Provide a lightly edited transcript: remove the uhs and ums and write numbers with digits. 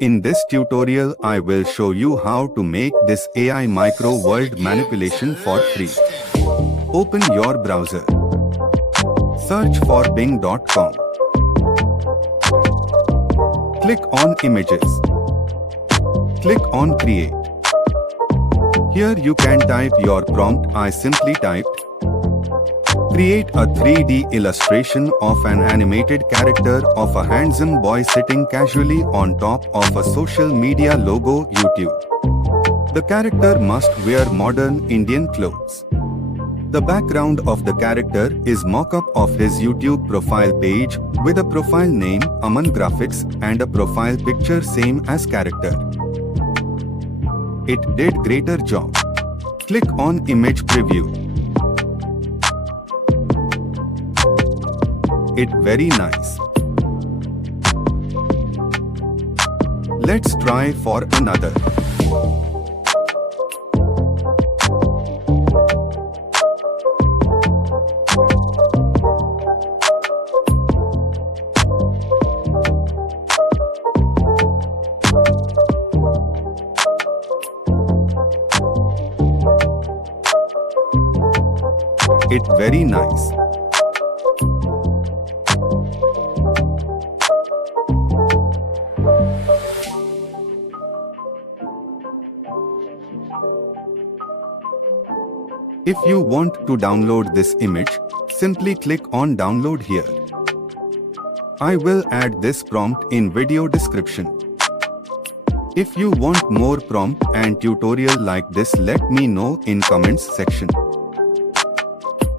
In this tutorial I will show you how to make this AI micro world manipulation for free. Open your browser. Search for bing.com. Click on Images. Click on Create. Here you can type your prompt. I simply typed create a 3D illustration of an animated character of a handsome boy sitting casually on top of a social media logo YouTube. The character must wear modern Indian clothes. The background of the character is mock-up of his YouTube profile page with a profile name Aman Graphics and a profile picture same as character. It did greater job. Click on Image Preview. It very nice. Let's try for another. It very nice. If you want to download this image, simply click on download here. I will add this prompt in video description. If you want more prompt and tutorial like this, let me know in comments section.